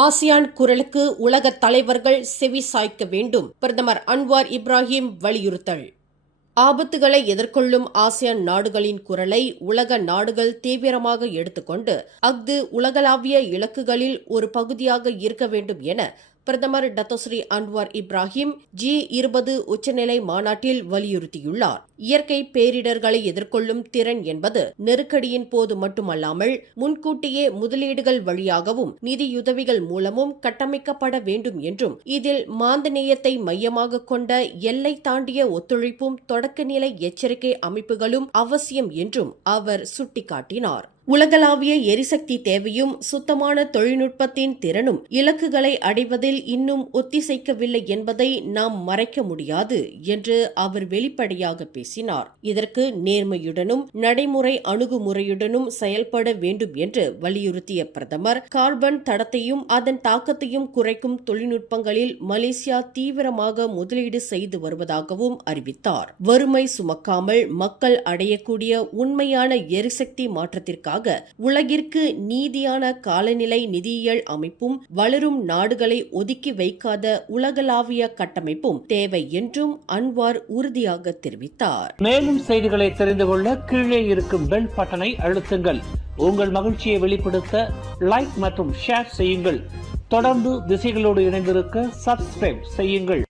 ASEAN குரலுக்கு உலக தலைவர்கள் செவி சாய்க்க வேண்டும். பிரதமர் அன்வார் இப்ராஹிம் வலியுறுத்தல். ஆபத்துகளை எதிர்கொள்ளும் ஆசியான் நாடுகளின் குரலை உலக நாடுகள் தீவிரமாக எடுத்துக்கொண்டு அஃது உலகளாவிய இலக்குகளில் ஒரு பகுதியாக இருக்க வேண்டும் என பிரதமர் டத்தோஸ்ரீ அன்வார் இப்ராஹிம் G20 உச்சநிலை மாநாட்டில் வலியுறுத்தியுள்ளார். இயற்கை பேரிடர்களை எதிர்கொள்ளும் திறன் என்பது நெருக்கடியின் போது மட்டுமல்லாமல் முன்கூட்டியே முதலீடுகள் வழியாகவும் நிதியுதவிகள் மூலமும் கட்டமைக்கப்பட வேண்டும் என்றும் இதில் மாந்தநேயத்தை மையமாக கொண்ட எல்லை தாண்டிய ஒத்துழைப்பும் தொடக்கநிலை எச்சரிக்கை அமைப்புகளும் அவசியம் என்றும் அவர் சுட்டிக்காட்டினார். உலகளாவிய எரிசக்தி தேவையும் சுத்தமான தொழில்நுட்பத்தின் திறனும் இலக்குகளை அடைவதில் இன்னும் ஒத்திசைக்கவில்லை என்பதை நாம் மறைக்க முடியாது என்று அவர் வெளிப்படையாக பேசினார். இதற்கு நேர்மையுடனும் நடைமுறை அணுகுமுறையுடனும் செயல்பட வேண்டும் என்று வலியுறுத்திய பிரதமர் கார்பன் தடத்தையும் அதன் தாக்கத்தையும் குறைக்கும் தொழில்நுட்பங்களில் மலேசியா தீவிரமாக முதலீடு செய்து வருவதாகவும் அறிவித்தார். வறுமை சுமக்காமல் மக்கள் அடையக்கூடிய உண்மையான எரிசக்தி மாற்றத்திற்காக உலகிற்கு நீதியான காலநிலை நிதியியல் அமைப்பும் வளரும் நாடுகளை ஒதுக்கி வைக்காத உலகளாவிய கட்டமைப்பும் தேவை என்றும் அன்வார் உறுதியாக தெரிவித்தார். மேலும் செய்திகளை தெரிந்து கொள்ள கீழே இருக்கும் பெல் பட்டனை அழுத்துங்கள். உங்கள் மகிழ்ச்சியை வெளிப்படுத்த லைக் மற்றும் ஷேர் செய்யுங்கள். தொடர்ந்து திசைகளோடு இணைந்திருக்க சப்ஸ்கிரைப் செய்யுங்கள்.